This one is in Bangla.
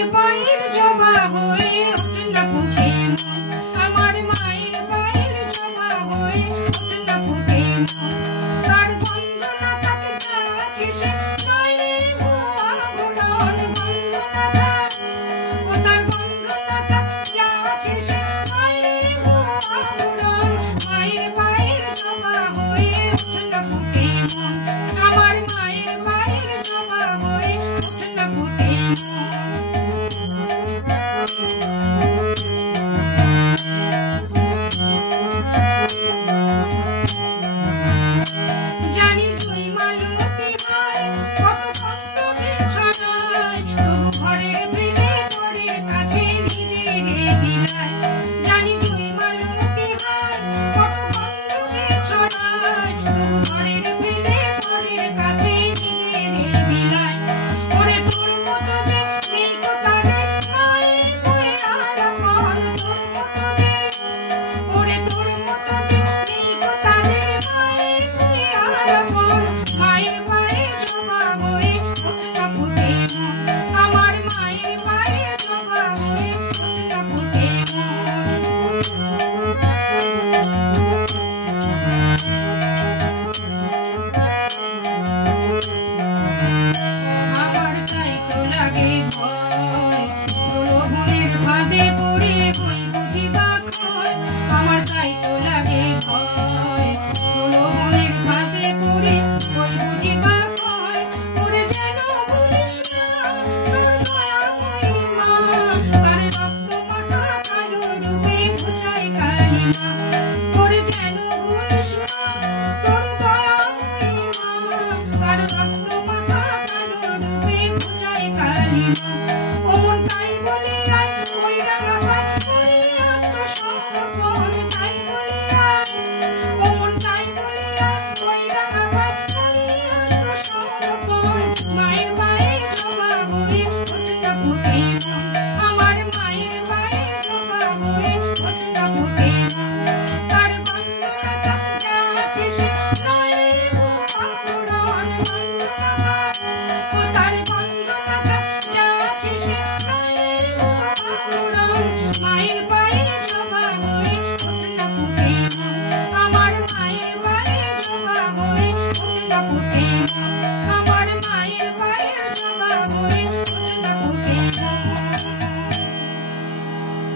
পায়ের জবা হয়ে ওঠে না ফুটে আমার মায়ের পায়ের জবা হয়ে ওঠে না ফুটে তার গন্ধ না থাকে যাচ্ছে সে নয়নে ভুয়া ভুলন গন্ধ না থাকে ও তার গন্ধ না থাকে যাচ্ছে সে নয়নে ভুয়া ভুলন মায়ের পায়ের জবা হয়ে ওঠে না ফুটে আমার মায়ের পায়ের জবা হয়ে ওঠে না ফুটে জানি তুই মালতী হয় কত কত যে ছড়ায় তবু ঘরের ভেঙে ঘরের কাছে নিজের বিলাই